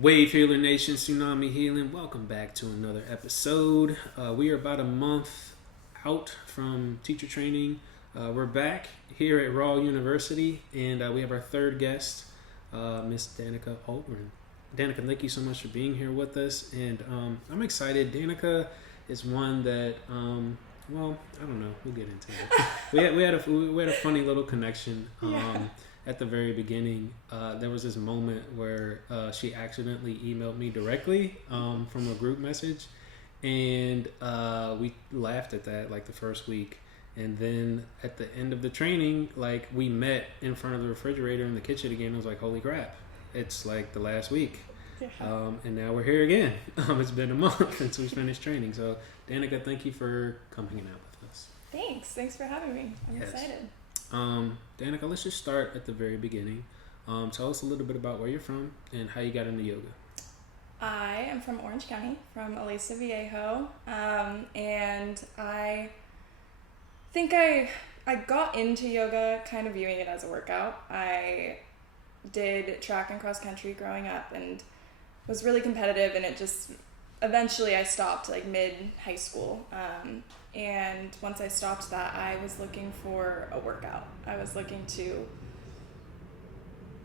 Wavehealernation, Tsunami Healing. Welcome back to another episode. We are about a month out from teacher training. We're back here at Raw University, and we have our third guest, Miss Danica Ogden. Danica, thank you so much for being here with us, and I'm excited. Danica is one that, well, I don't know. We'll get into it. we had a funny little connection. At the very beginning, there was this moment where she accidentally emailed me directly from a group message, and we laughed at that like the first week. And then at the end of the training, like we met in front of the refrigerator in the kitchen again. I was like, holy crap, it's like the last week. And now we're here again. It's been a month since we finished training. So Danica, thank you for coming out with us. Thanks for having me. I'm excited. Danica, let's just start at the very beginning. Tell us a little bit about where you're from and how you got into yoga. I am from Orange County, from Aliso Viejo, and I think I got into yoga kind of viewing it as a workout. I did track and cross country growing up and was really competitive, and it just eventually I stopped like mid high school. And once I stopped that, I was looking for a workout. I was looking to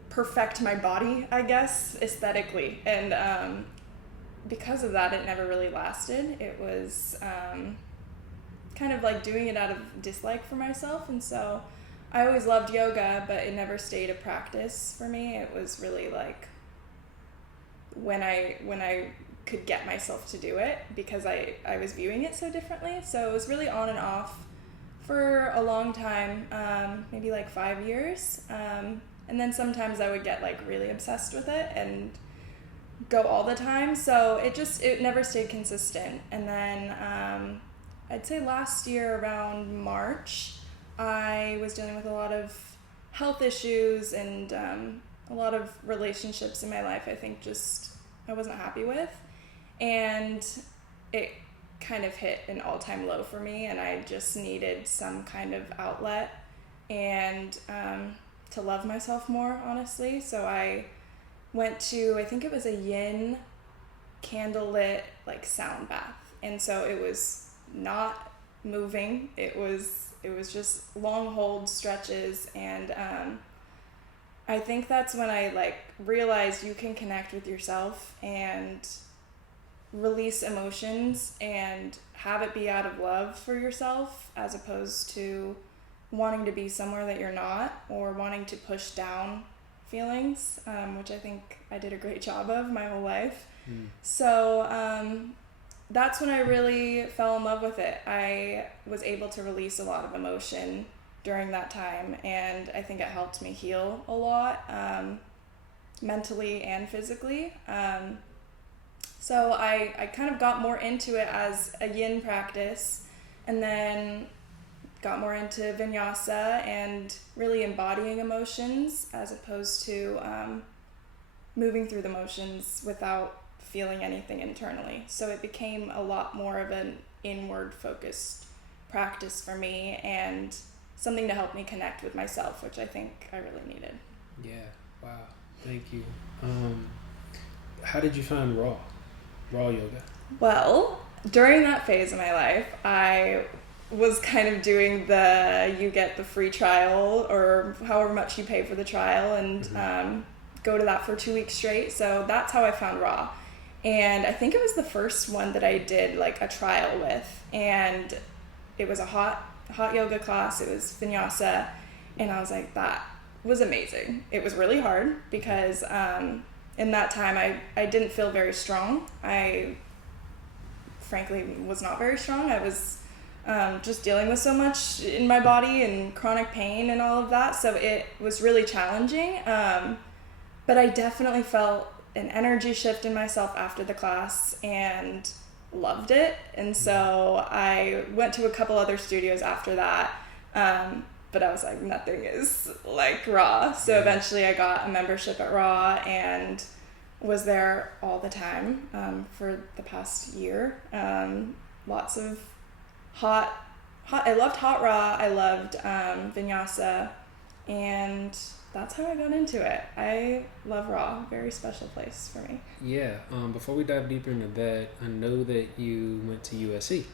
perfect my body, I guess, aesthetically. And because of that, it never really lasted. It was kind of like doing it out of dislike for myself. And so I always loved yoga, but it never stayed a practice for me. It was really like when I could get myself to do it because I was viewing it so differently. So it was really on and off for a long time, maybe like 5 years. And then sometimes I would get like really obsessed with it and go all the time. So it never stayed consistent. And then I'd say last year around March, I was dealing with a lot of health issues and a lot of relationships in my life I think just I wasn't happy with. And it kind of hit an all-time low for me, and I just needed some kind of outlet and to love myself more, honestly. So I went to, I think it was a yin candlelit like sound bath, and so it was not moving. It was just long hold stretches, and I think that's when I like realized you can connect with yourself and release emotions and have it be out of love for yourself as opposed to wanting to be somewhere that you're not or wanting to push down feelings, which I think I did a great job of my whole life. So that's when I really fell in love with it. I was able to release a lot of emotion during that time, and I think it helped me heal a lot, mentally and physically. So I kind of got more into it as a yin practice, and then got more into vinyasa and really embodying emotions as opposed to moving through the motions without feeling anything internally. So it became a lot more of an inward focused practice for me and something to help me connect with myself, which I think I really needed. Yeah, wow, thank you. How did you find raw yoga? Well, during that phase of my life, I was kind of doing you get the free trial or however much you pay for the trial and go to that for 2 weeks straight. So that's how I found raw. And I think it was the first one that I did like a trial with, and it was a hot yoga class. It was vinyasa, and I was like, that was amazing. It was really hard because in that time I didn't feel very strong. I frankly was not very strong. I was just dealing with so much in my body and chronic pain and all of that, so it was really challenging, but I definitely felt an energy shift in myself after the class and loved it. And so I went to a couple other studios after that, but I was like, nothing is like Raw. So eventually I got a membership at Raw and was there all the time for the past year. Lots of hot I loved hot Raw, I loved vinyasa, and that's how I got into it. I love Raw. Very special place for me. Yeah. Before we dive deeper into that, I know that you went to USC.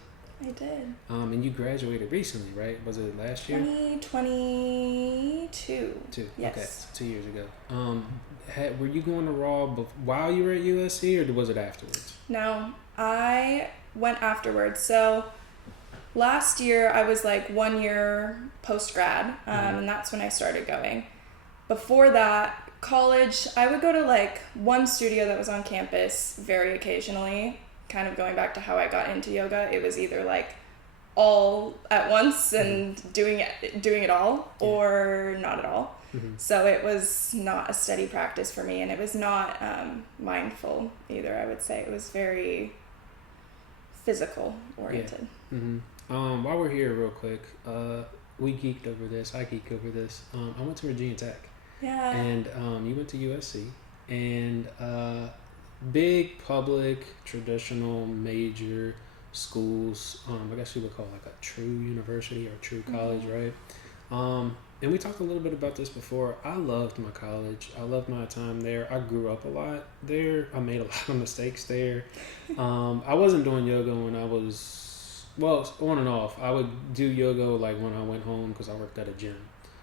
I did. And you graduated recently, right? Was it last year? 2022. Yes. Okay, So 2 years ago. Were you going to Raw while you were at USC, or was it afterwards? No, I went afterwards. So last year I was like 1 year post grad, and that's when I started going. Before that, college, I would go to like one studio that was on campus very occasionally. Kind of going back to how I got into yoga, it was either like all at once and doing it all, or not at all. So it was not a steady practice for me, and it was not mindful either. I would say it was very physical oriented. Yeah. While we're here, real quick, we geeked over this. I geeked over this. I went to Virginia Tech. Yeah. And you went to USC, and big public traditional major schools. I guess you would call it like a true university or true college, right? And we talked a little bit about this before. I loved my college. I loved my time there. I grew up a lot there. I made a lot of mistakes there. I wasn't doing yoga when I was, well, on and off. I would do yoga like when I went home because I worked at a gym.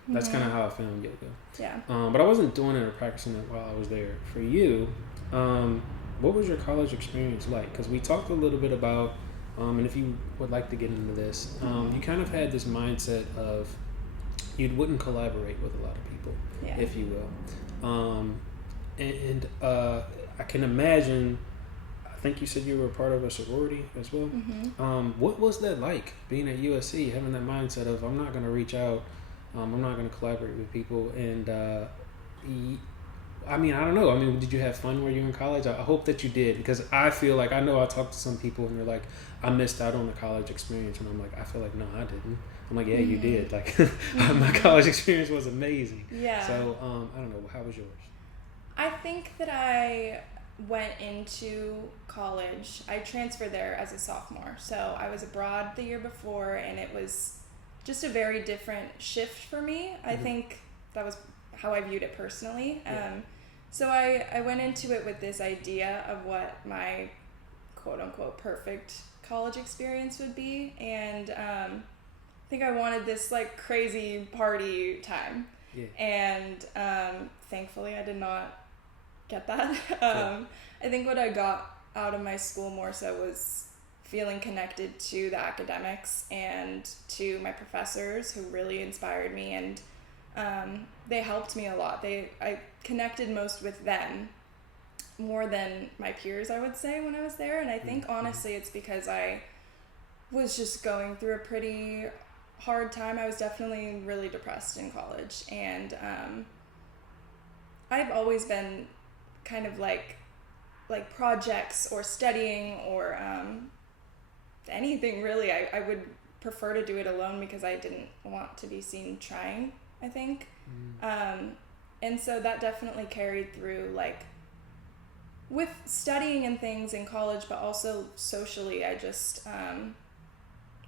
That's kind of how I found yoga. Yeah. But I wasn't doing it or practicing it while I was there. For you, what was your college experience like? Because we talked a little bit about, and if you would like to get into this, you kind of had this mindset of you wouldn't collaborate with a lot of people, if you will. I can imagine, I think you said you were a part of a sorority as well. What was that like, being at USC, having that mindset of I'm not going to reach out, I'm not going to collaborate with people, and I don't know. Did you have fun while you were in college? I hope that you did, because I feel like, I know I talked to some people and they're like, I missed out on the college experience, and I'm like, I feel like, no, I didn't. I'm like, yeah, you did. Like, my college experience was amazing. Yeah. So, I don't know. How was yours? I think that I went into college, I transferred there as a sophomore. So I was abroad the year before, and it was just a very different shift for me. I think that was how I viewed it personally. So I went into it with this idea of what my quote-unquote perfect college experience would be, and I think I wanted this like crazy party time, and thankfully I did not get that. I think what I got out of my school more so was feeling connected to the academics and to my professors, who really inspired me, and they helped me a lot. I connected most with them more than my peers, I would say, when I was there. And I think honestly it's because I was just going through a pretty hard time. I was definitely really depressed in college, and I've always been kind of like projects or studying or anything really. I would prefer to do it alone because I didn't want to be seen trying, I think. And so that definitely carried through, like, with studying and things in college, but also socially. I just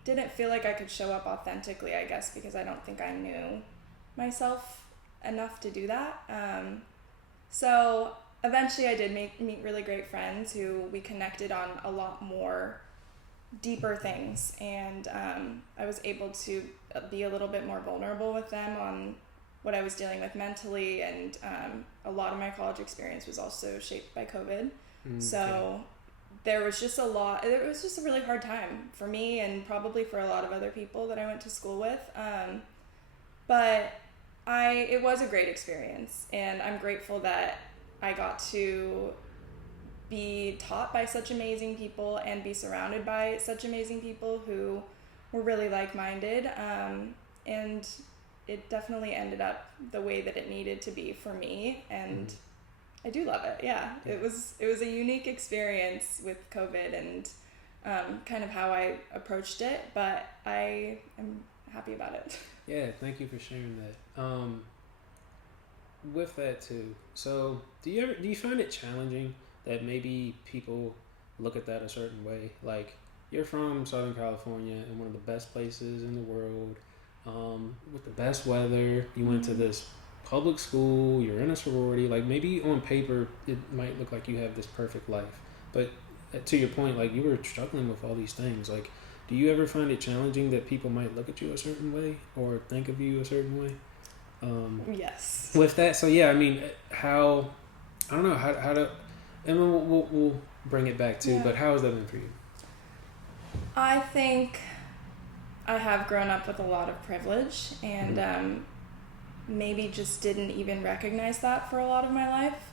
didn't feel like I could show up authentically, I guess, because I don't think I knew myself enough to do that. So eventually I did meet really great friends who we connected on a lot more deeper things, and I was able to be a little bit more vulnerable with them on what I was dealing with mentally, and a lot of my college experience was also shaped by COVID. So there was just it was just a really hard time for me, and probably for a lot of other people that I went to school with. But it was a great experience, and I'm grateful that I got to be taught by such amazing people and be surrounded by such amazing people who were really like-minded. And it definitely ended up the way that it needed to be for me, and I do love it. Yeah. It was a unique experience with COVID and kind of how I approached it, but I am happy about it. Yeah, thank you for sharing that. With that too, so do you find it challenging that maybe people look at that a certain way? Like, you're from Southern California, and one of the best places in the world, with the best weather. You went to this public school, you're in a sorority, like maybe on paper it might look like you have this perfect life, but to your point, like you were struggling with all these things. Like, do you ever find it challenging that people might look at you a certain way or think of you a certain way? Yes. With that, so yeah, I mean, how to, and we'll bring it back to, but how has that been for you? I think I have grown up with a lot of privilege, and maybe just didn't even recognize that for a lot of my life.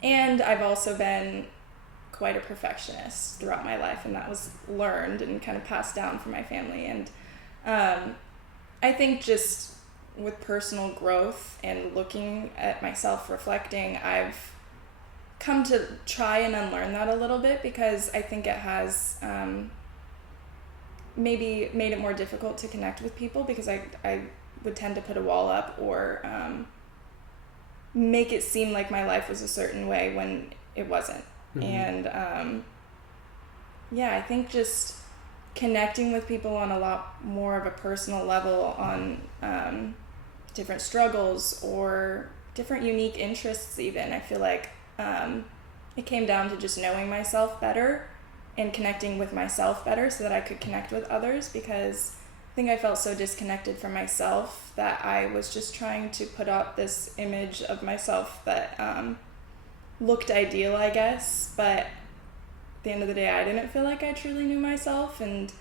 And I've also been quite a perfectionist throughout my life, and that was learned and kind of passed down from my family. And I think just with personal growth and looking at myself, reflecting, I've come to try and unlearn that a little bit, because I think it has maybe made it more difficult to connect with people, because I would tend to put a wall up or make it seem like my life was a certain way when it wasn't. And I think just connecting with people on a lot more of a personal level on different struggles or different unique interests even. I feel like it came down to just knowing myself better and connecting with myself better so that I could connect with others, because I think I felt so disconnected from myself that I was just trying to put out this image of myself that looked ideal, I guess, but at the end of the day, I didn't feel like I truly knew myself, and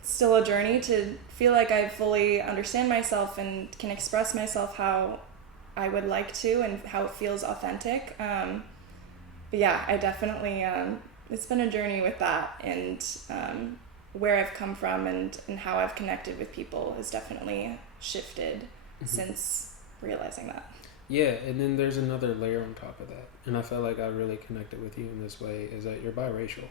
it's still a journey to feel like I fully understand myself and can express myself how I would like to and how it feels authentic. But yeah, I definitely, it's been a journey with that, and where I've come from and how I've connected with people has definitely shifted since realizing that. Yeah, and then there's another layer on top of that, and I felt like I really connected with you in this way, is that you're biracial.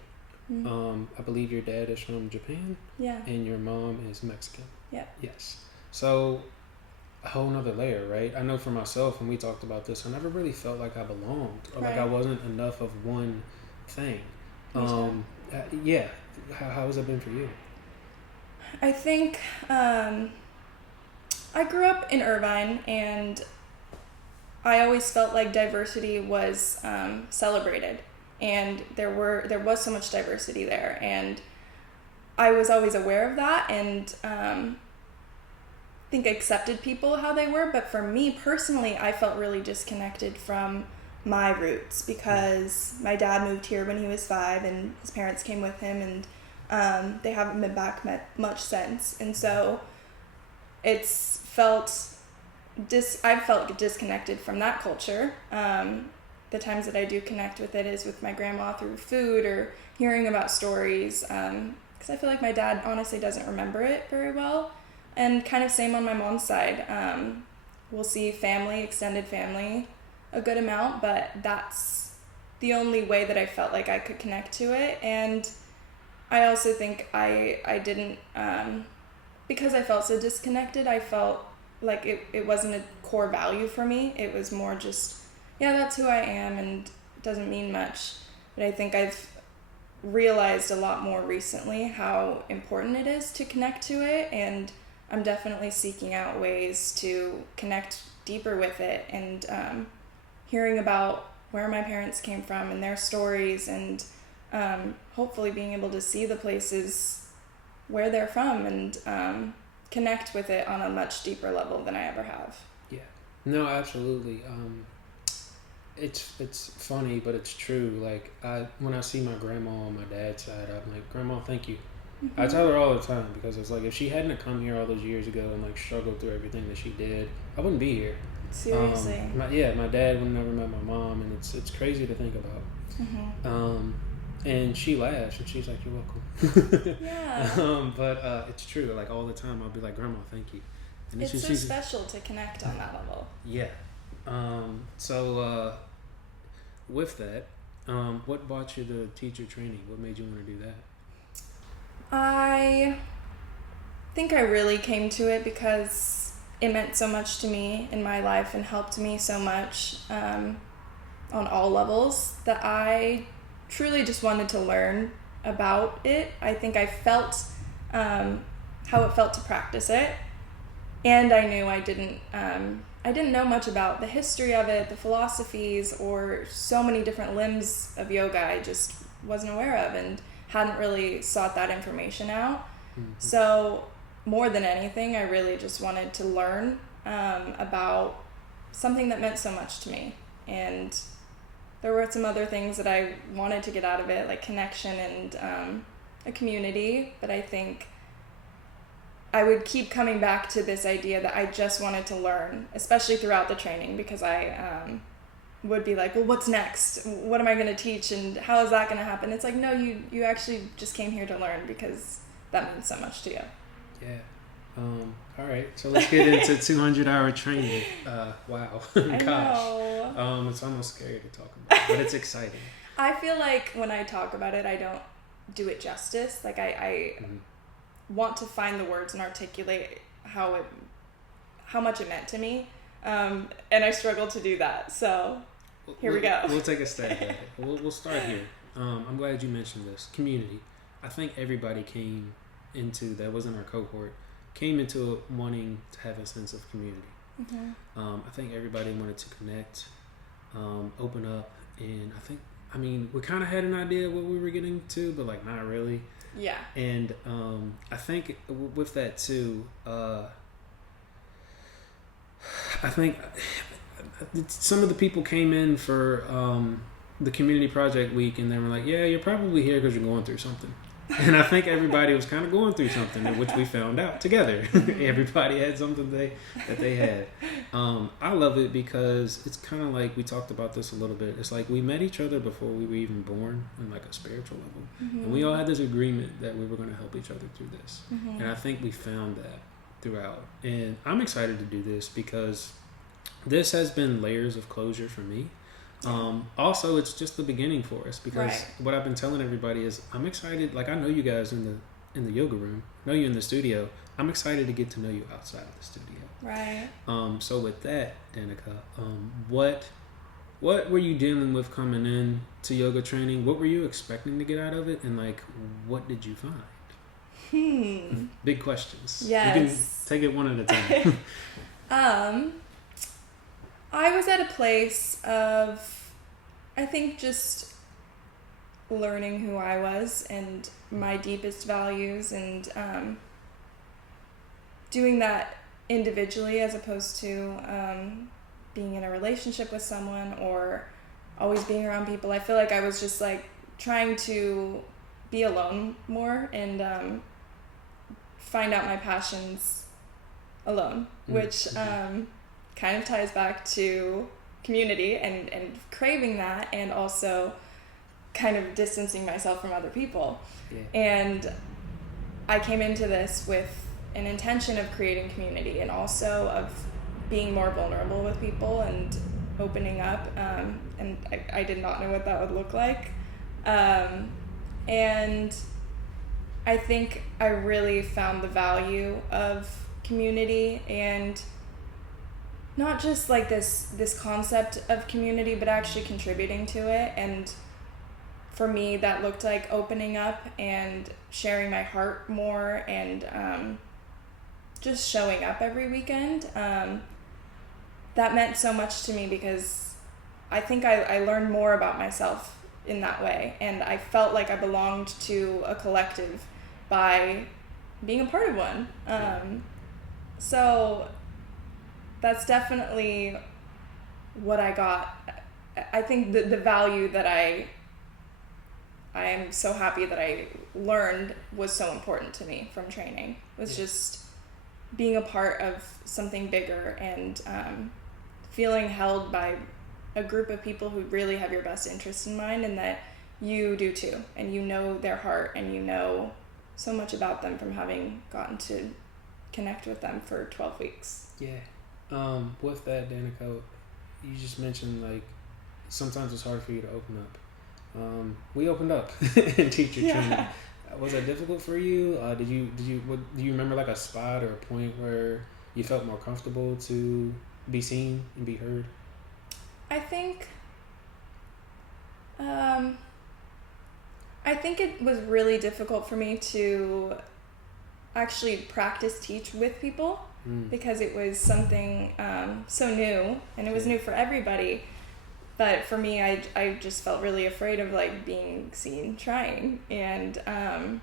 I believe your dad is from Japan, and your mom is Mexican. Yes. So a whole nother layer, right? I know for myself, when we talked about this, I never really felt like I belonged, or like I wasn't enough of one thing. Yeah. How has that been for you? I think I grew up in Irvine, and I always felt like diversity was celebrated, and there was so much diversity there, and I was always aware of that, and I think accepted people how they were. But for me personally, I felt really disconnected from my roots, because my dad moved here when he was 5, and his parents came with him, and they haven't been back much since, and so it's felt I've felt disconnected from that culture. The times that I do connect with it is with my grandma through food or hearing about stories, because I feel like my dad honestly doesn't remember it very well. And kind of same on my mom's side. We'll see family, extended family, a good amount, but that's the only way that I felt like I could connect to it. And I also think I didn't, because I felt so disconnected, I felt like it wasn't a core value for me. It was more just, that's who I am, and it doesn't mean much. But I think I've realized a lot more recently how important it is to connect to it, and I'm definitely seeking out ways to connect deeper with it, and hearing about where my parents came from and their stories, and hopefully being able to see the places where they're from, and connect with it on a much deeper level than I ever have. Yeah. No, absolutely. It's funny, but it's true. Like, when I see my grandma on my dad's side, I'm like, Grandma, thank you. I tell her all the time, because it's like, if she hadn't have come here all those years ago and like struggled through everything that she did, I wouldn't be here. Seriously. My dad would never met my mom, and it's crazy to think about. And she laughs, and she's like, "You're welcome." Yeah. But it's true. Like, all the time, I'll be like, "Grandma, thank you." And it's so special to connect on that level. Yeah. So with that, what brought you to teacher training? What made you want to do that? I think I really came to it because it meant so much to me in my life and helped me so much on all levels, that I truly just wanted to learn about it. I think I felt how it felt to practice it, and I knew I didn't know much about the history of it, the philosophies, or so many different limbs of yoga I just wasn't aware of and hadn't really sought that information out. Mm-hmm. So more than anything, I really just wanted to learn about something that meant so much to me. And there were some other things that I wanted to get out of it, like connection and a community, but I think I would keep coming back to this idea that I just wanted to learn, especially throughout the training, because I would be like, well, what's next? What am I going to teach? And how is that going to happen? It's like, no, you actually just came here to learn because that means so much to you. Yeah. All right. So let's get into 200-hour training. Wow. I Gosh. know. It's almost scary to talk about, but it's exciting. I feel like when I talk about it, I don't do it justice. Like I want to find the words and articulate how much it meant to me. And I struggle to do that. So here we go. We'll take a step at it. We'll start here. I'm glad you mentioned this. Community. I think everybody came into, that was in our cohort, came into it wanting to have a sense of community. Mm-hmm. I think everybody wanted to connect, open up, and I mean, we kind of had an idea of what we were getting to, but like not really. Yeah. And I think with that too, I think some of the people came in for the community project week, and they were like, yeah, you're probably here because you're going through something. And I think everybody was kind of going through something, which we found out together. Everybody had something that they had. I love it because it's kind of like, we talked about this a little bit. It's like we met each other before we were even born on like a spiritual level. Mm-hmm. And we all had this agreement that we were going to help each other through this. Mm-hmm. And I think we found that throughout. And I'm excited to do this because this has been layers of closure for me. Also, it's just the beginning for us because what I've been telling everybody is I'm excited. Like, I know you guys in the yoga room, know you in the studio. I'm excited to get to know you outside of the studio. Right. So with that, Danica, what were you dealing with coming in to yoga training? What were you expecting to get out of it? And like, what did you find? Big questions. Yes. You can take it one at a time. I was at a place of, I think, just learning who I was and my deepest values, and doing that individually as opposed to being in a relationship with someone or always being around people. I feel like I was just like trying to be alone more and find out my passions alone, which kind of ties back to community and craving that, and also kind of distancing myself from other people. Yeah. And I came into this with an intention of creating community and also of being more vulnerable with people and opening up. And I did not know what that would look like. And I think I really found the value of community, and not just like this concept of community, but actually contributing to it. And for me, that looked like opening up and sharing my heart more, and just showing up every weekend. That meant so much to me because I think I learned more about myself in that way, and I felt like I belonged to a collective by being a part of one. So that's definitely what I got. I think the value that I am so happy that I learned was so important to me from training. It was just being a part of something bigger and feeling held by a group of people who really have your best interests in mind, and that you do too, and you know their heart, and you know so much about them from having gotten to connect with them for 12 weeks. Yeah. With that, Danica, you just mentioned like sometimes it's hard for you to open up. We opened up in teacher training. Was that difficult for you? Do you remember like a spot or a point where you felt more comfortable to be seen and be heard? I think it was really difficult for me to actually practice teach with people. because it was something so new, and it was new for everybody. But for me, I just felt really afraid of like being seen trying, and I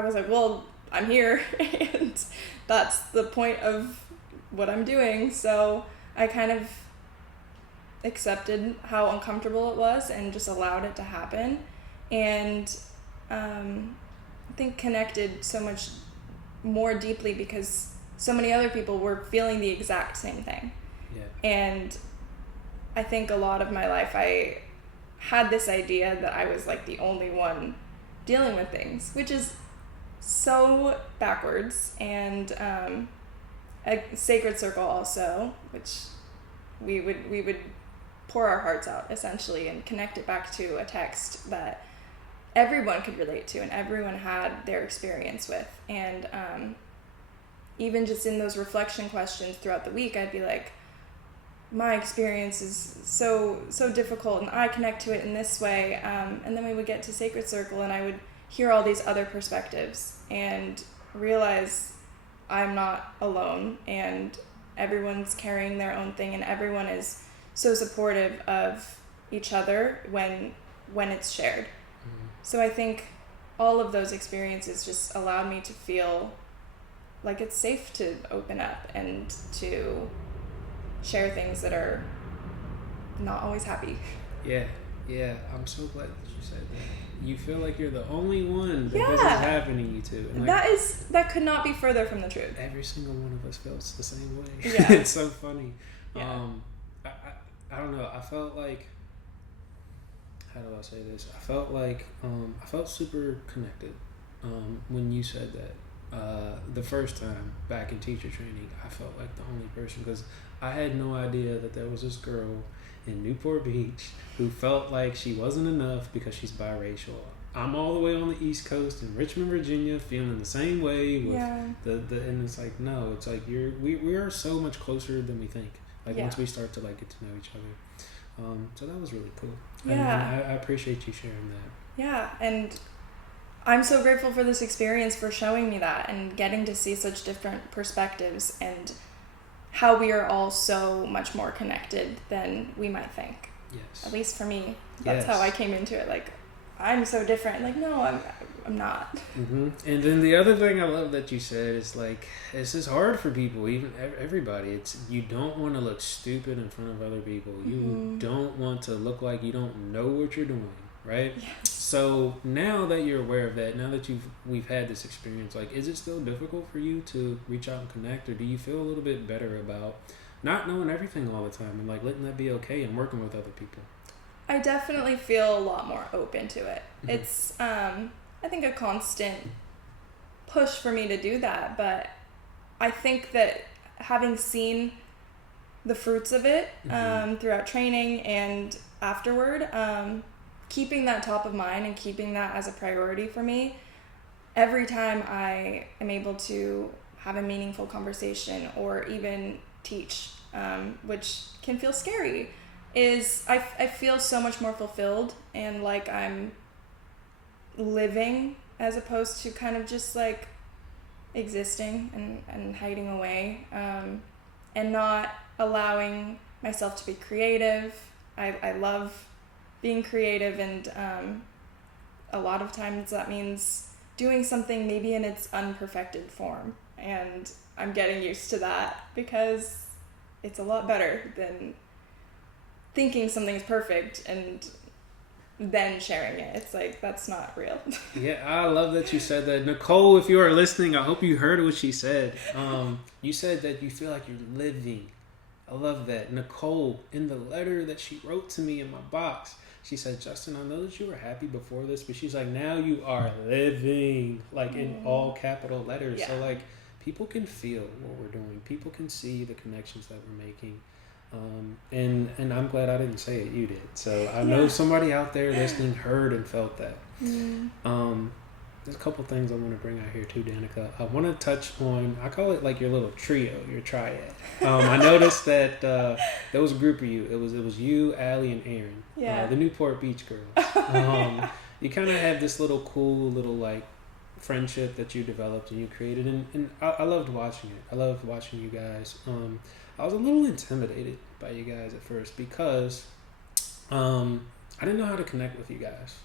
was like, well, I'm here, and that's the point of what I'm doing. So I kind of accepted how uncomfortable it was and just allowed it to happen, and I think connected so much more deeply because so many other people were feeling the exact same thing. Yeah. And I think a lot of my life I had this idea that I was like the only one dealing with things, which is so backwards. And a sacred circle also, which we would pour our hearts out essentially and connect it back to a text that everyone could relate to and everyone had their experience with. And even just in those reflection questions throughout the week, I'd be like, my experience is so difficult and I connect to it in this way. And then we would get to Sacred Circle and I would hear all these other perspectives and realize I'm not alone and everyone's carrying their own thing and everyone is so supportive of each other when it's shared. So I think all of those experiences just allowed me to feel like it's safe to open up and to share things that are not always happy. Yeah, I'm so glad that you said that. You feel like you're the only one that this is happening to. And like, that could not be further from the truth. Every single one of us feels the same way. Yeah. It's so funny. Yeah. I don't know. I felt like, how do I say this? I felt super connected when you said that. The first time back in teacher training, I felt like the only person because I had no idea that there was this girl in Newport Beach who felt like she wasn't enough because she's biracial. I'm all the way on the East Coast in Richmond, Virginia, feeling the same way with and it's like, no, it's like we are so much closer than we think. Like once we start to like get to know each other. So that was really cool. Yeah. And I appreciate you sharing that. Yeah, and I'm so grateful for this experience for showing me that and getting to see such different perspectives and how we are all so much more connected than we might think. Yes. At least for me, that's how I came into it. Like, I'm so different. Like, no, I'm not. Mm-hmm. And then the other thing I love that you said is like, this is hard for people, even everybody. It's you don't want to look stupid in front of other people. You don't want to look like you don't know what you're doing, right? Yes. So now that you're aware of that, now that we've had this experience, like, is it still difficult for you to reach out and connect, or do you feel a little bit better about not knowing everything all the time and like letting that be okay and working with other people? I definitely feel a lot more open to it. Mm-hmm. It's I think a constant push for me to do that, but I think that having seen the fruits of it throughout training and afterward, keeping that top of mind and keeping that as a priority for me, every time I am able to have a meaningful conversation or even teach, which can feel scary, is I feel so much more fulfilled and like I'm living as opposed to kind of just like existing and hiding away, and not allowing myself to be creative. I love being creative, and a lot of times that means doing something maybe in its unperfected form, and I'm getting used to that because it's a lot better than thinking something's perfect and then sharing it. It's like, that's not real. Yeah, I love that you said that. Nicole, if you are listening, I hope you heard what she said. You said that you feel like you're living. I love that. Nicole, in the letter that she wrote to me in my box, she said, Justin, I know that you were happy before this, but she's like, now you are living, like in all capital letters. Yeah. So like people can feel what we're doing. People can see the connections that we're making. And I'm glad I didn't say it, you did. So I know somebody out there listening heard and felt that. There's a couple things I want to bring out here too, Danica. I want to touch on, I call it like your little trio, your triad. I noticed that there was a group of you. It was you, Allie, and Aaron, the Newport Beach girls. You kind of have this little cool little like friendship that you developed and you created, and I loved watching it. I loved watching you guys. I was a little intimidated by you guys at first because I didn't know how to connect with you guys.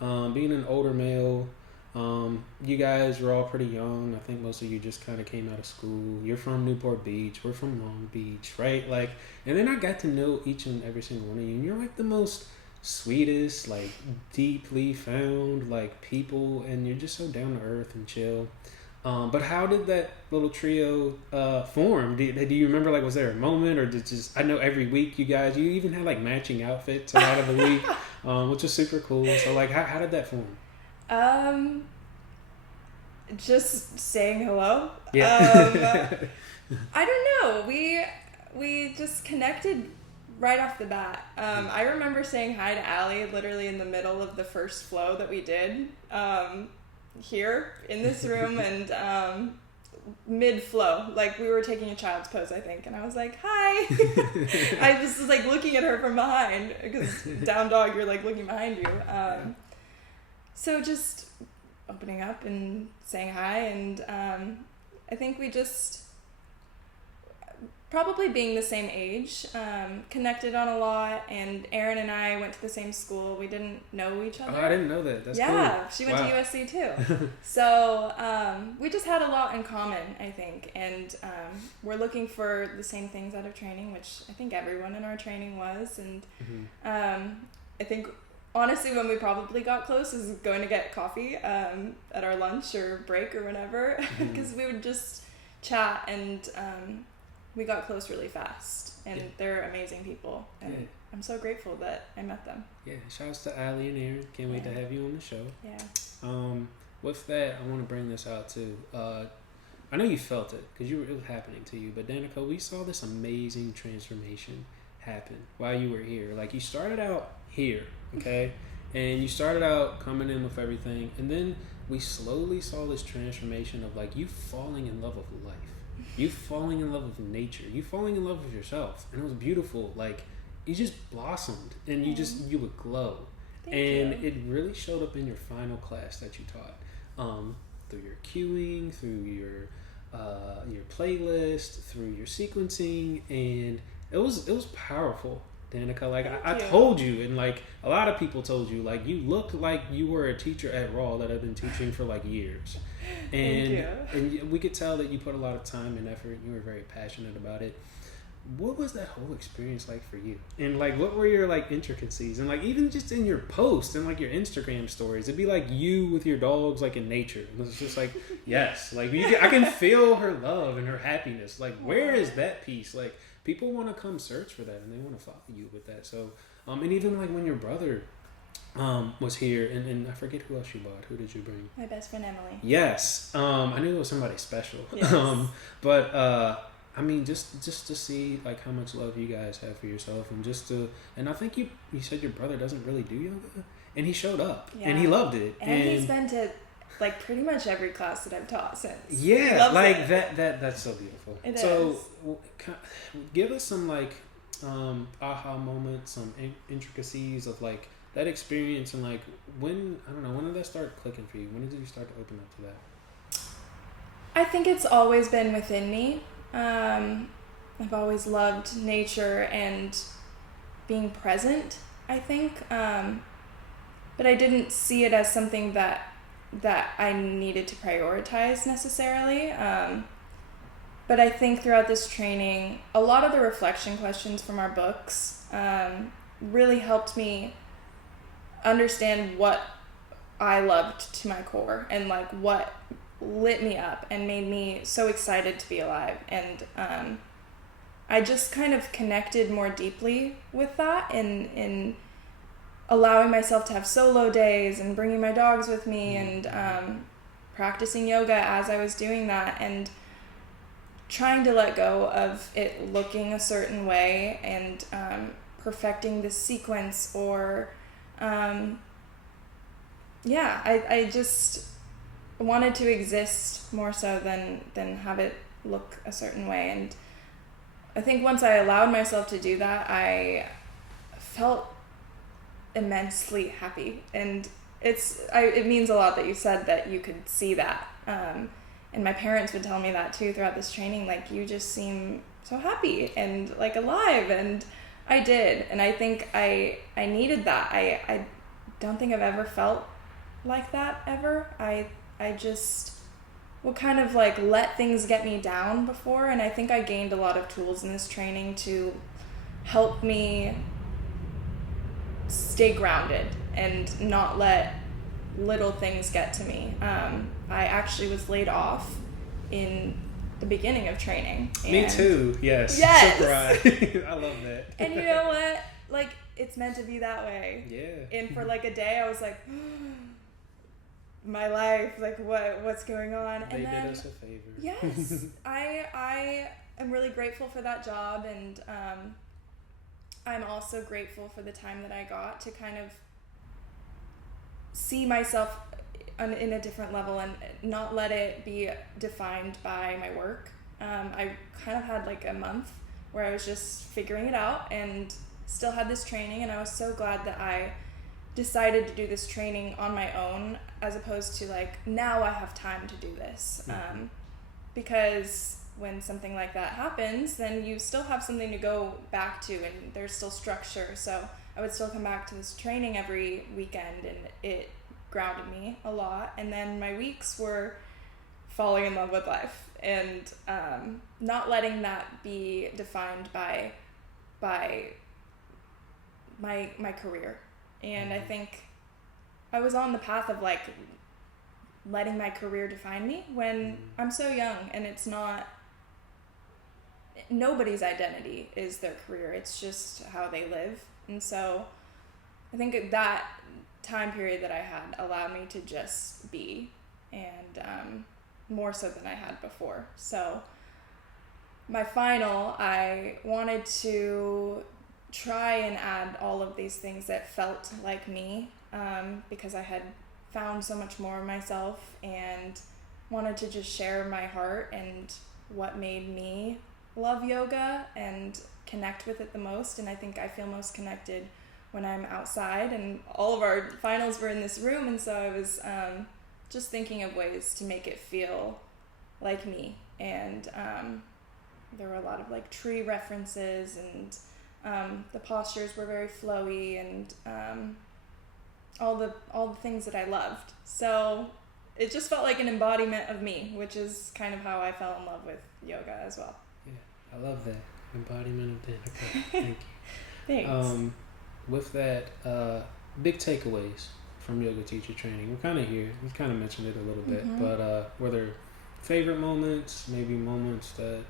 Being an older male, you guys were all pretty young. I think most of you just kind of came out of school. You're from Newport Beach. We're from Long Beach, right? Like, and then I got to know each and every single one of you, and you're like the most sweetest, like deeply found, like people, and you're just so down to earth and chill. But how did that little trio form? Do you remember, like, was there a moment, or did just, I know every week you guys, you even had like matching outfits a lot of the week, which was super cool. So like, how did that form? Just saying hello. Yeah. I don't know. We just connected right off the bat. I remember saying hi to Allie literally in the middle of the first flow that we did here in this room, and mid-flow, like we were taking a child's pose, I think, and I was like, hi. I just was like looking at her from behind, because down dog, you're like looking behind you. So just opening up and saying hi, and I think we just, probably being the same age, connected on a lot, and Erin and I went to the same school. We didn't know each other. Oh, I didn't know that. That's cool. Yeah, she went to USC too. So we just had a lot in common, I think, and we're looking for the same things out of training, which I think everyone in our training was, and I think honestly when we probably got close is going to get coffee at our lunch or break or whenever, because we would just chat, and we got close really fast, and they're amazing people, and I'm so grateful that I met them. Yeah, shouts to Allie and Erin. Can't wait to have you on the show. Yeah. With that, I want to bring this out too. I know you felt it because it was happening to you, but Danica, we saw this amazing transformation happen while you were here. Like, you started out here, okay, and you started out coming in with everything, and then we slowly saw this transformation of like you falling in love with life. You falling in love with nature, you falling in love with yourself, and it was beautiful. Like, you just blossomed, and you would glow. Thank you. It really showed up in your final class that you taught, through your cueing, through your playlist, through your sequencing, and it was powerful, Danica. Like, I told you, and like a lot of people told you, like, you looked like you were a teacher at Raw that had been teaching for like years. And we could tell that you put a lot of time and effort. You were very passionate about it. What was that whole experience like for you? And like, what were your like intricacies? And like, even just in your posts and like your Instagram stories, it'd be like you with your dogs, like in nature. And it's just like, yes, like I can feel her love and her happiness. Like, where is that piece? Like, people want to come search for that, and they want to follow you with that. So, and even like when your brother was here, and I forget who else you bought. Who did you bring? My best friend Emily. Yes. I knew it was somebody special. Yes. I mean, just to see like how much love you guys have for yourself, and I think you said your brother doesn't really do yoga, and he showed up, and he loved it, and he's been to like pretty much every class that I've taught since. Yeah, like that's so beautiful. It so is. Give us some like aha moments, some intricacies of like that experience, and like when did that start clicking for you? When did you start to open up to that? I think it's always been within me. I've always loved nature and being present, I think, but I didn't see it as something that I needed to prioritize necessarily. But I think throughout this training, a lot of the reflection questions from our books really helped me understand what I loved to my core, and like what lit me up and made me so excited to be alive. And I just kind of connected more deeply with that in allowing myself to have solo days and bringing my dogs with me, and practicing yoga as I was doing that, and trying to let go of it looking a certain way, and perfecting the sequence, or I just wanted to exist more so than have it look a certain way. And I think once I allowed myself to do that, I felt immensely happy, and it means a lot that you said that you could see that. And my parents would tell me that too throughout this training, like, you just seem so happy and like alive, and I did. And I think I needed that. I don't think I've ever felt like that ever. I just would kind of like let things get me down before, and I think I gained a lot of tools in this training to help me stay grounded and not let little things get to me. I actually was laid off in the beginning of training. Me too. Yes. Yes. Surprise. I love that. And you know what? Like, it's meant to be that way. Yeah. And for like a day, I was like, my life, like what's going on? They and then, did us a favor. Yes. I am really grateful for that job, and I'm also grateful for the time that I got to kind of see myself in a different level and not let it be defined by my work. I kind of had like a month where I was just figuring it out and still had this training, and I was so glad that I decided to do this training on my own, as opposed to like, now I have time to do this. Because when something like that happens, then you still have something to go back to, and there's still structure. So I would still come back to this training every weekend, and it grounded me a lot. And then my weeks were falling in love with life, and not letting that be defined by my career. And I think I was on the path of like letting my career define me when I'm so young, and it's not, nobody's identity is their career, it's just how they live. And so I think that time period that I had allowed me to just be, and more so than I had before. So my final, I wanted to try and add all of these things that felt like me, because I had found so much more of myself and wanted to just share my heart and what made me love yoga and connect with it the most. And I think I feel most connected when I'm outside, and all of our finals were in this room, and so I was just thinking of ways to make it feel like me. And there were a lot of like tree references, and the postures were very flowy, and all the things that I loved. So it just felt like an embodiment of me, which is kind of how I fell in love with yoga as well. Yeah, I love that. Embodiment of Danica. Thank you. Thanks. With that, big takeaways from yoga teacher training. We're kind of here. We kind of mentioned it a little bit, but were there favorite moments, maybe moments that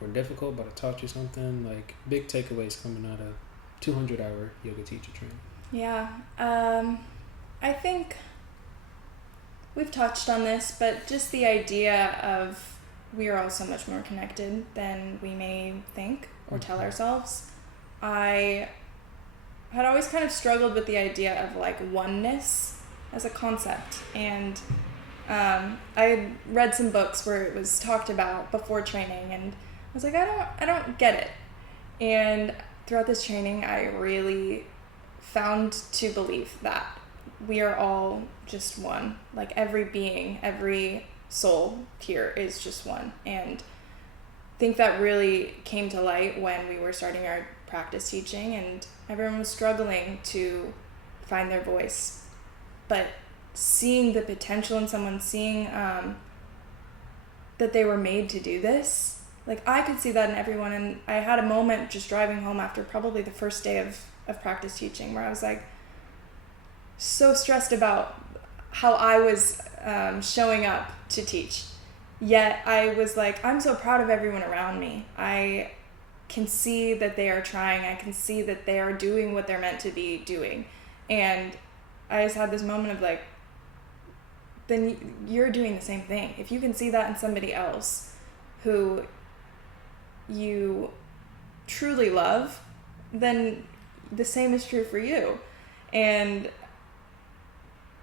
were difficult but it taught you something? Like big takeaways coming out of 200-hour yoga teacher training. Yeah, I think we've touched on this, but just the idea of we are all so much more connected than we may think or tell ourselves. I had always kind of struggled with the idea of like oneness as a concept, and I had read some books where it was talked about before training, and I was like, I don't get it. And throughout this training, I really found to believe that we are all just one. Like every being, every soul here is just one. And I think that really came to light when we were starting our practice teaching, and everyone was struggling to find their voice. But seeing the potential in someone, seeing that they were made to do this, like I could see that in everyone. And I had a moment just driving home after probably the first day of practice teaching where I was like so stressed about how I was showing up to teach. Yet I was like, I'm so proud of everyone around me. I can see that they are trying. I can see that they are doing what they're meant to be doing. And I just had this moment of like, then you're doing the same thing. If you can see that in somebody else who you truly love, then the same is true for you. And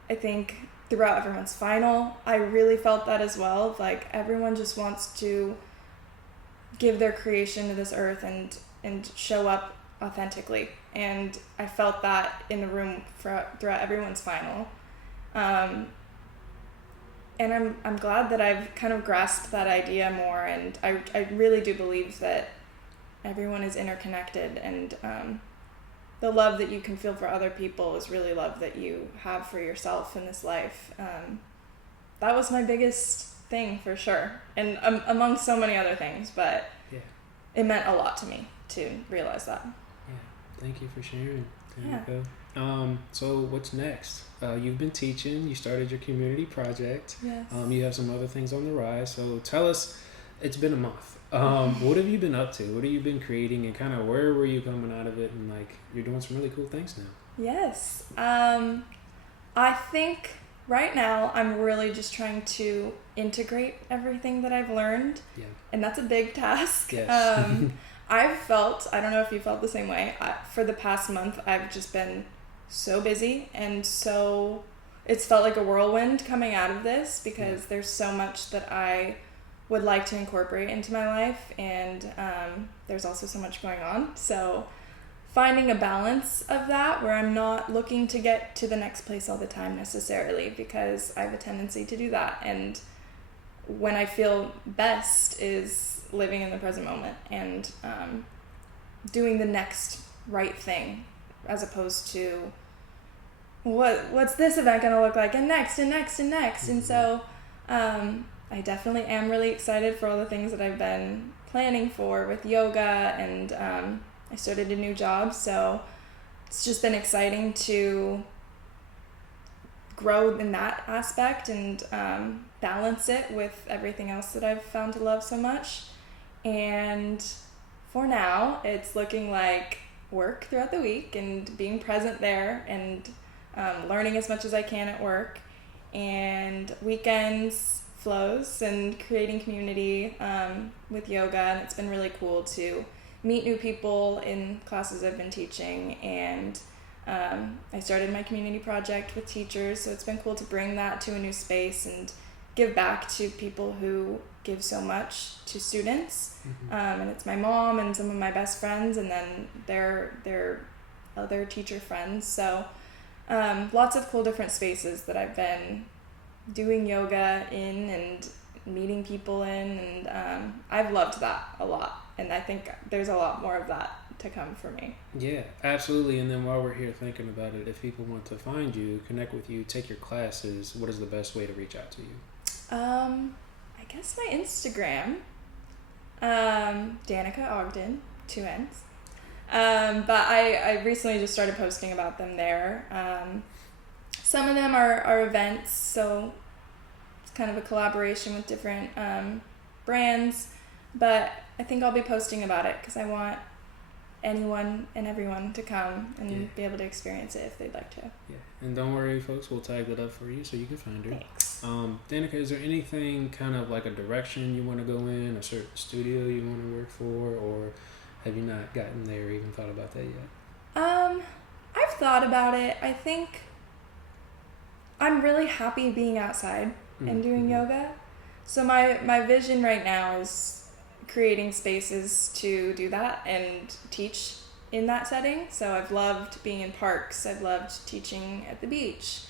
I think throughout everyone's final, I really felt that as well. Like everyone just wants to give their creation to this earth and show up authentically. And I felt that in the room throughout everyone's final. And I'm glad that I've kind of grasped that idea more, and I really do believe that everyone is interconnected, and the love that you can feel for other people is really love that you have for yourself in this life. That was my biggest thing for sure, and among so many other things, but it meant a lot to me to realize that. Yeah, thank you for sharing, Danica. Yeah. So what's next? You've been teaching, you started your community project. Yes. You have some other things on the rise. So tell us, it's been a month. What have you been up to? What have you been creating, and kind of where were you coming out of it? And like, you're doing some really cool things now. Yes. I think right now I'm really just trying to integrate everything that I've learned. Yeah. And that's a big task. Yes. I've felt, I don't know if you felt the same way, for the past month I've just been so busy, and so it's felt like a whirlwind coming out of this, because there's so much that I would like to incorporate into my life, and there's also so much going on. So finding a balance of that where I'm not looking to get to the next place all the time necessarily, because I have a tendency to do that. And when I feel best is living in the present moment and doing the next right thing, as opposed to what's this event going to look like, and next and next and next. And so I definitely am really excited for all the things that I've been planning for with yoga, and I started a new job, so it's just been exciting to grow in that aspect and balance it with everything else that I've found to love so much. And for now, it's looking like work throughout the week and being present there, and learning as much as I can at work, and weekends flows and creating community with yoga. And it's been really cool to meet new people in classes I've been teaching, and I started my community project with teachers, so it's been cool to bring that to a new space and give back to people who give so much to students. And it's my mom and some of my best friends, and then their other teacher friends. So lots of cool different spaces that I've been doing yoga in and meeting people in, and I've loved that a lot, and I think there's a lot more of that to come for me. Yeah, absolutely. And then while we're here thinking about it, if people want to find you, connect with you, take your classes, what is the best way to reach out to you? I guess my Instagram, Danica Ogden, 2 N's. But I recently just started posting about them there. Some of them are events, so it's kind of a collaboration with different brands, but I think I'll be posting about it because I want anyone and everyone to come and be able to experience it if they'd like to. Yeah, and don't worry, folks, we'll tag that up for you so you can find her. Thanks. Danica, is there anything kind of like a direction you want to go in, a certain studio you want to work for, or have you not gotten there or even thought about that yet? I've thought about it. I think I'm really happy being outside and doing yoga. So my vision right now is creating spaces to do that and teach in that setting. So I've loved being in parks. I've loved teaching at the beach,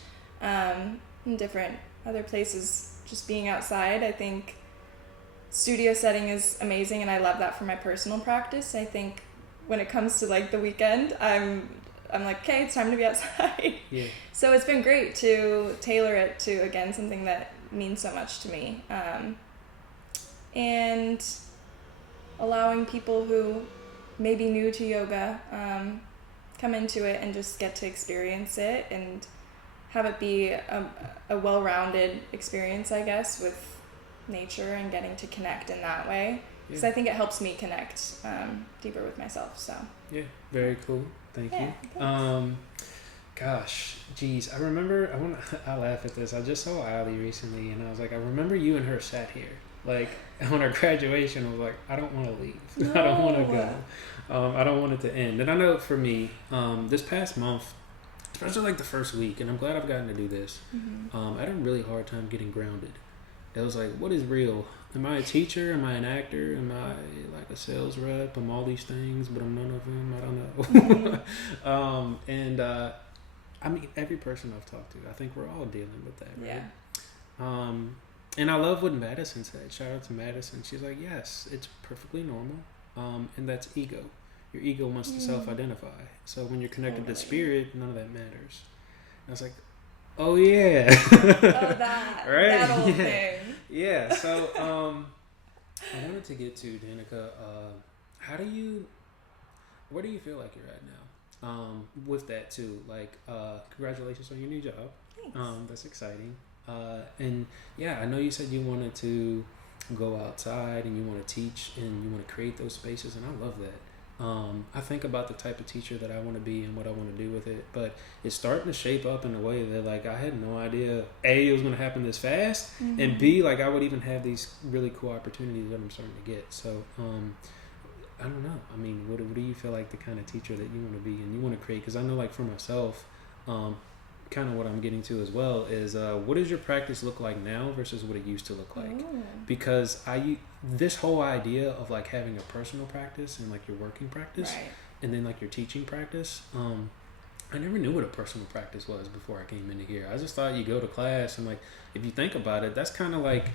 in different other places, just being outside. I think studio setting is amazing, and I love that for my personal practice. I think when it comes to like the weekend, I'm like, okay, it's time to be outside. Yeah. So it's been great to tailor it to, again, something that means so much to me. And allowing people who may be new to yoga come into it and just get to experience it and have it be a well-rounded experience, I guess, with nature and getting to connect in that way. Because I think it helps me connect deeper with myself. So yeah, very cool. Thank you. Gosh, geez, I remember. I laugh at this. I just saw Ali recently, and I was like, I remember you and her sat here, like on our graduation. I was like, I don't want to leave. No. I don't want to go. I don't want it to end. And I know for me, this past month, especially like the first week, and I'm glad I've gotten to do this. I had a really hard time getting grounded. It was like, what is real? Am I a teacher? Am I an actor? Am I like a sales rep? I'm all these things, but I'm none of them. I don't know. I mean, every person I've talked to, I think we're all dealing with that, right? Yeah. And I love what Madison said. Shout out to Madison. She's like, yes, it's perfectly normal. And that's ego. Your ego wants to self-identify. So when you're connected to spirit, none of that matters. And I was like, oh yeah. That. Right? That old thing. Yeah. So I wanted to get to Danica. Where do you feel like you're at now? With that too, like, congratulations on your new job. Thanks. That's exciting. And yeah, I know you said you wanted to go outside and you want to teach and you want to create those spaces, and I love that. I think about the type of teacher that I want to be and what I want to do with it, but it's starting to shape up in a way that, like, I had no idea A, it was going to happen this fast, and B, like, I would even have these really cool opportunities that I'm starting to get. So I don't know. I mean, what do you feel like the kind of teacher that you want to be and you want to create? Because I know, like, for myself, kind of what I'm getting to as well is what does your practice look like now versus what it used to look like? Because this whole idea of, like, having a personal practice and, like, your working practice, right, and then, like, your teaching practice, I never knew what a personal practice was before I came into here. I just thought you go to class and, like, if you think about it, that's kind of like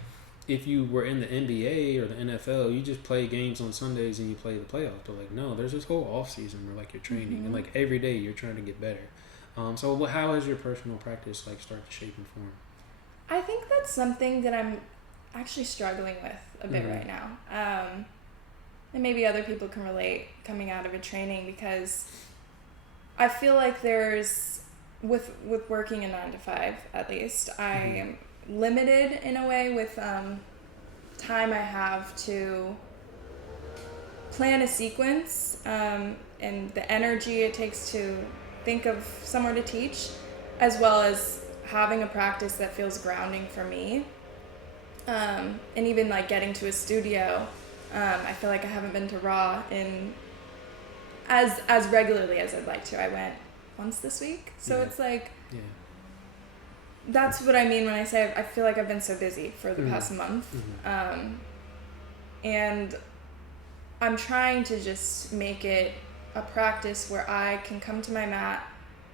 if you were in the NBA or the NFL, you just play games on Sundays and you play the playoffs. But, like, no, there's this whole off season where, like, you're training and, like, every day you're trying to get better. So how has your personal practice, like, start to shape and form? I think that's something that I'm actually struggling with a bit right now. And maybe other people can relate coming out of a training, because I feel like there's, with working a 9-to-5 at least, I am limited in a way with time I have to plan a sequence and the energy it takes to think of somewhere to teach, as well as having a practice that feels grounding for me. And even, like, getting to a studio, I feel like I haven't been to Raw in as regularly as I'd like to. I went once this week, so it's like, that's what I mean when I say I feel like I've been so busy for the past month. And I'm trying to just make it a practice where I can come to my mat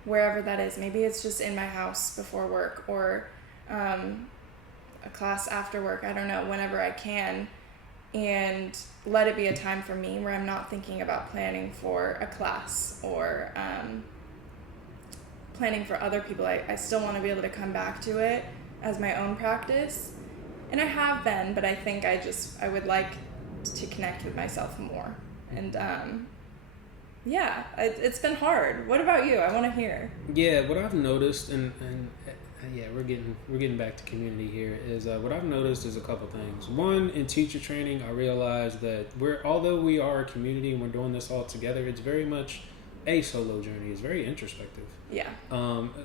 wherever that is. Maybe it's just in my house before work, or a class after work, I don't know, whenever I can, and let it be a time for me where I'm not thinking about planning for a class or planning for other people. I still want to be able to come back to it as my own practice, and I have been, but I think I would like to connect with myself more. And it's been hard. What about you? I want to hear. Yeah, what I've noticed, and yeah, we're getting back to community here, is what I've noticed is a couple things. One, in teacher training, I realized that although we are a community and we're doing this all together, it's very much a solo journey. It's very introspective. Yeah.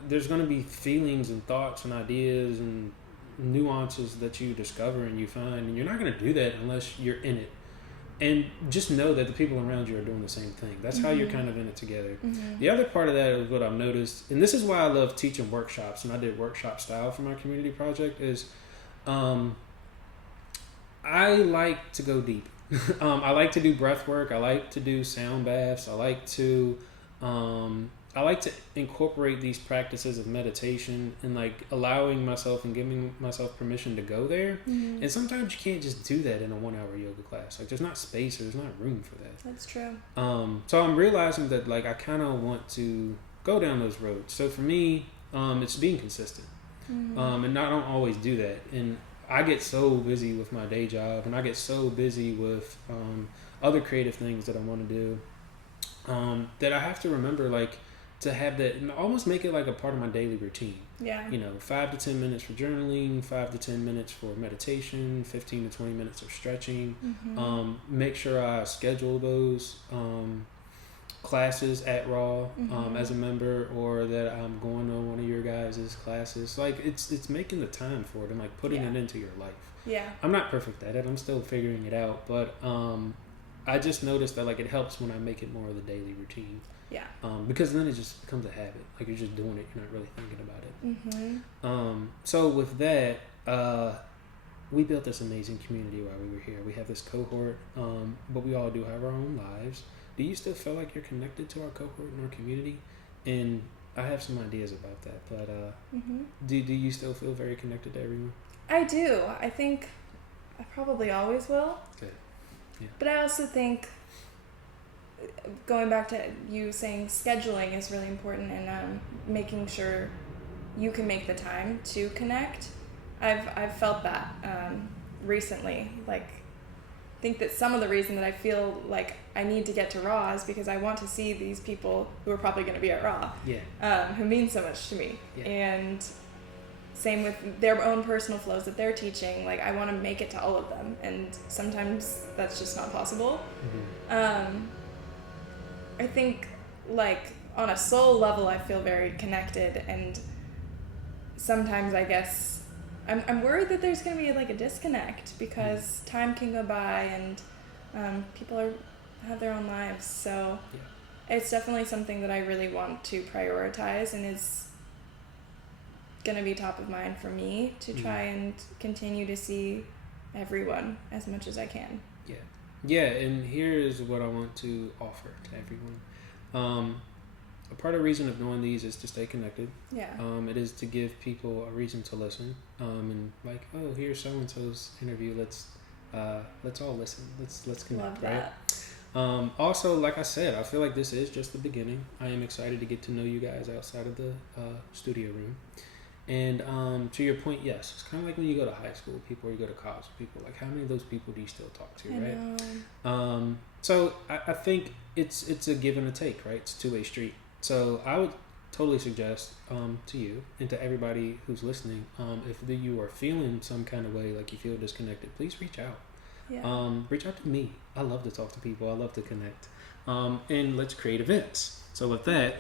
There's going to be feelings and thoughts and ideas and nuances that you discover and you find, and you're not going to do that unless you're in it. And just know that the people around you are doing the same thing. That's how you're kind of in it together. The other part of that is what I've noticed, and this is why I love teaching workshops, and I did workshop style for my community project, is I like to go deep. I like to do breath work. I like to do sound baths. I like to incorporate these practices of meditation and, like, allowing myself and giving myself permission to go there. And sometimes you can't just do that in a 1-hour yoga class. Like, there's not space or there's not room for that. That's true. So I'm realizing that, like, I kind of want to go down those roads. So for me, it's being consistent. And I don't always do that. And I get so busy with my day job, and I get so busy with other creative things that I want to do, that I have to remember, like, to have that and almost make it like a part of my daily routine. Yeah. 5 to 10 minutes for journaling, 5 to 10 minutes for meditation, 15 to 20 minutes of stretching. Make sure I schedule those classes at Raw as a member, or that I'm going on one of your guys' classes. Like, it's making the time for it and, like, putting it into your life. Yeah. I'm not perfect at it. I'm still figuring it out, but I just noticed that, like, it helps when I make it more of the daily routine. Yeah. Because then it just becomes a habit. Like, you're just doing it. You're not really thinking about it. So with that, we built this amazing community while we were here. We have this cohort, but we all do have our own lives. Do you still feel like you're connected to our cohort and our community? And I have some ideas about that, but do you still feel very connected to everyone? I do. I think I probably always will. Good. Yeah. But I also think, going back to you saying scheduling is really important, and making sure you can make the time to connect. I've felt that recently. Like, I think that some of the reason that I feel like I need to get to Raw is because I want to see these people who are probably going to be at Raw, who mean so much to me. Yeah. And same with their own personal flows that they're teaching. Like, I want to make it to all of them, and sometimes that's just not possible. I think, like, on a soul level, I feel very connected, and sometimes I guess I'm worried that there's going to be like a disconnect because time can go by, and people have their own lives. So it's definitely something that I really want to prioritize, and is going to be top of mind for me to try and continue to see everyone as much as I can. Yeah, and here is what I want to offer to everyone. A part of the reason of knowing these is to stay connected. Yeah. It is to give people a reason to listen. And like, oh, here's so and so's interview. Let's all listen. Let's connect. Love that. Right. Also, like I said, I feel like this is just the beginning. I am excited to get to know you guys outside of the studio room. And to your point, yes, it's kind of like when you go to high school, people, or you go to college, people. Like, how many of those people do you still talk to, right? So I think it's a give and a take, right? It's a two-way street. So I would totally suggest to you and to everybody who's listening, if you are feeling some kind of way, like you feel disconnected, please reach out. Yeah. Reach out to me. I love to talk to people. I love to connect. And let's create events. So with that,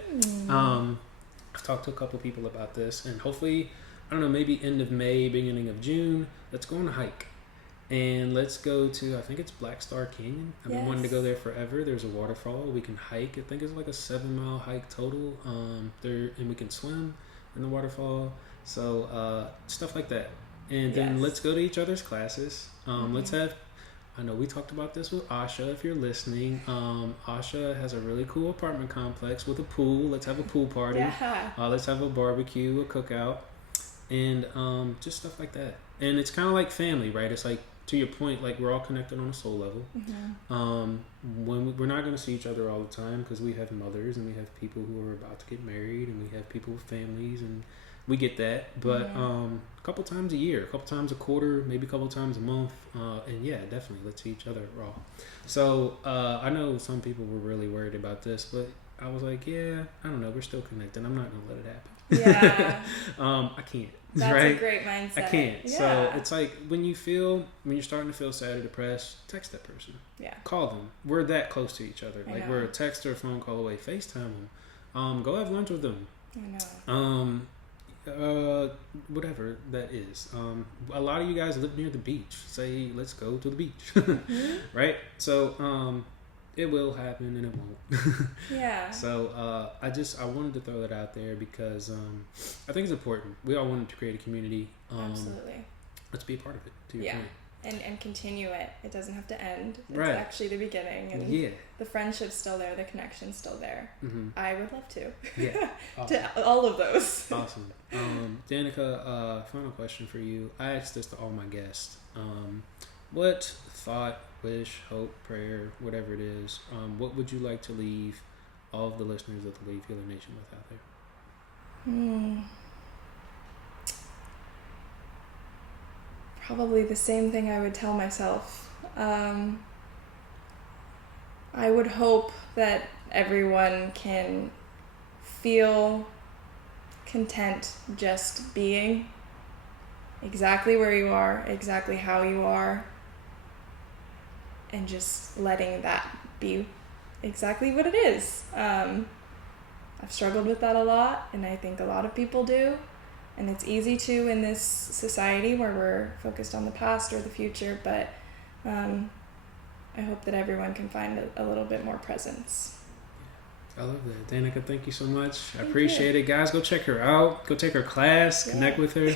I've talked to a couple people about this, and hopefully, I don't know, maybe end of May, beginning of June, let's go on a hike. And let's go to, I think it's Black Star Canyon. I've been wanting to go there forever. There's a waterfall. We can hike. I think it's like a 7-mile hike total. And we can swim in the waterfall. So stuff like that. And then let's go to each other's classes. Let's have, I know we talked about this with Asha, if you're listening. Asha has a really cool apartment complex with a pool. Let's have a pool party. Let's have a barbecue, a cookout, and just stuff like that. And it's kind of like family, right? It's like, to your point, like, we're all connected on a soul level. When we're not going to see each other all the time, because we have mothers and we have people who are about to get married, and we have people with families, and we get that. But a couple times a year, a couple times a quarter, maybe a couple times a month, and yeah, definitely let's see each other raw. So I know some people were really worried about this, but I was like, yeah, I don't know, we're still connected. I'm not going to let it happen. Yeah. I can't. That's right? a great mindset. I can't. Yeah. So it's like, when you're starting to feel sad or depressed, text that person. Yeah. Call them. We're that close to each other. I know. We're a text or a phone call away. FaceTime them. Go have lunch with them. I know. Whatever that is. A lot of you guys live near the beach. Say, let's go to the beach. Right? So, it will happen and it won't. Yeah. So I wanted to throw that out there because I think it's important. We all wanted to create a community. Absolutely. Let's be a part of it, to your point. And continue it. It doesn't have to end. It's Right. actually the beginning. And the friendship's still there. The connection's still there. I would love to. Yeah. Awesome. To all of those. Awesome. Danica, final question for you. I asked this to all my guests. What thought, wish, hope, prayer, whatever it is, what would you like to leave all of the listeners of the Wavehealernation with out there? Probably the same thing I would tell myself. I would hope that everyone can feel content just being exactly where you are, exactly how you are, and just letting that be exactly what it is. I've struggled with that a lot, and I think a lot of people do. And it's easy to in this society where we're focused on the past or the future, but I hope that everyone can find a little bit more presence. I love that. Danica, thank you so much. I appreciate it. Guys, go check her out. Go take her class. Connect with her.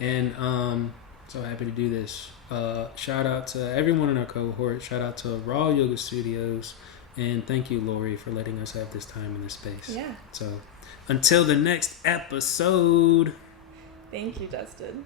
And So happy to do this. Shout out to everyone in our cohort. Shout out to Raw Yoga Studios. And thank you, Lori, for letting us have this time in this space. Yeah. So until the next episode. Thank you, Justin.